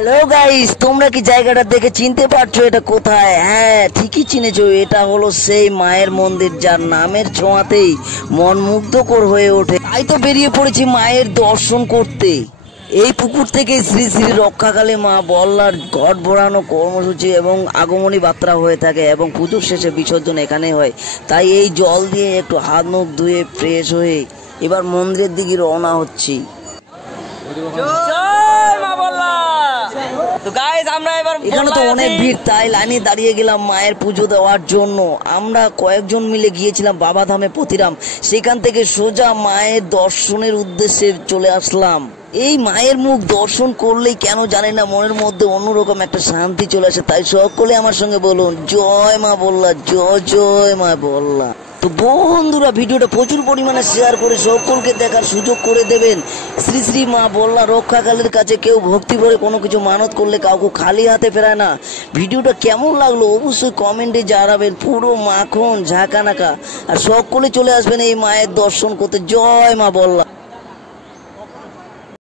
Hello guys, তোমরা কি জায়গাটা দেখে চিনতে পারছো এটা কোথায়? হ্যাঁ, ঠিকই চিনেছো, এটা হলো সেই মায়ের মন্দির যার নামের ছোঁয়াতেই মন মুগ্ধকর হয়ে ওঠে। তাই তো বেরিয়ে পড়েছি মায়ের দর্শন করতে। এই পুকুর থেকে শ্রী শ্রী রক্ষাকালী মা বল্লার ঘট ভরানো কর্মসূচি এবং আগমনী বার্তা হয়ে থাকে এবং পুজোর শেষে বিসর্জন এখানে হয়। তাই এই জল দিয়ে একটু হাত মুখ ধুয়ে ফ্রেশ হয়ে এবার মন্দিরের দিকে রওনা হচ্ছি। এখানে তো অনেক ভিড়, তাই লাইনে দাঁড়িয়ে গেলাম মায়ের পুজো দেওয়ার জন্য। আমরা কয়েকজন মিলে গিয়েছিলাম বাবাধামে পতিরাম, সেখান থেকে সোজা মায়ের দর্শনের উদ্দেশ্যে চলে আসলাম। এই মায়ের মুখ দর্শন করলেই কেন জানি না মনের মধ্যে অন্যরকম একটা শান্তি চলে আসে। তাই সকলে আমার সঙ্গে বলুন, জয় মা বল্লা, জয় জয় মা বল্লা। তো বন্ধুরা, ভিডিওটা প্রচুর পরিমাণে শেয়ার করে সকলকে দেখার সুযোগ করে দেবেন। শ্রী শ্রী মা বল্লা রক্ষাকালীর কাছে কেউ ভক্তি ভরে কোনো কিছু মানত করলে কাউকে খালি হাতে ফেরায় না। ভিডিওটা কেমন লাগলো অবশ্যই কমেন্টে জানাবেন। পুরো মাখন ঝাঁকানাকা, আর সকলে চলে আসবেন এই মায়ের দর্শন করতে। জয় মা বল্লা।